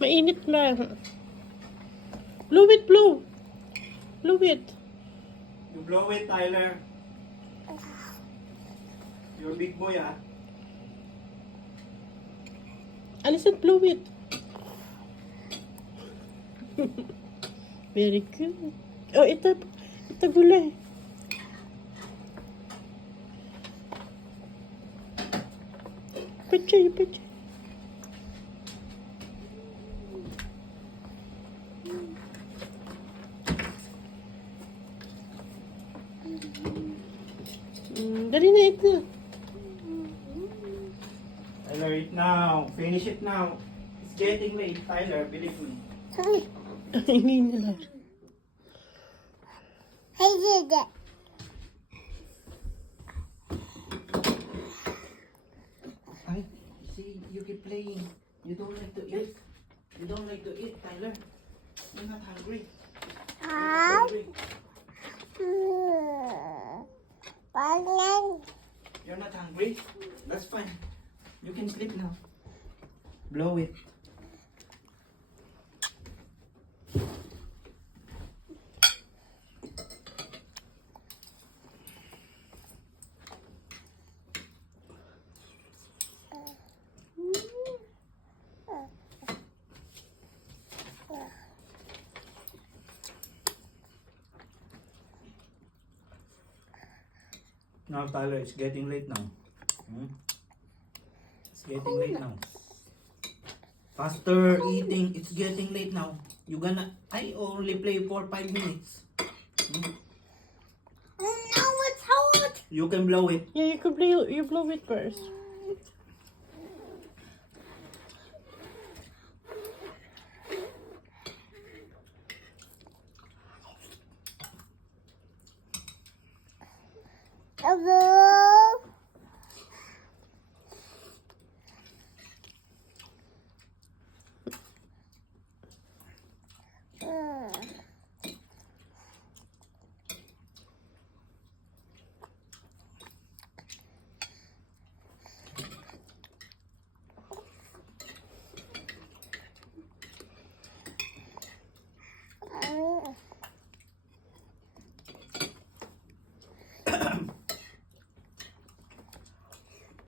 Mainit lang. Blow it, blow. Blow it. You blow it, Tyler. You're a big boy, ah. Alicent, blow it. Very good. Oh, ito gulay. Picture. Dali na ito. Tyler, eat now. Finish it now. It's getting late, Tyler. Believe me. Hindi na lang. Ay, see, you keep playing. You don't like to eat. You don't like to eat, Tyler. You're not hungry. You're not hungry. You're not hungry? That's fine. You can sleep now. Blow it. Now, Tyler, it's getting late now. It's getting late now. Faster eating. It's getting late now. I only play for 5 minutes. Now it's hot. You can blow it. Yeah, you blow it first. Hello.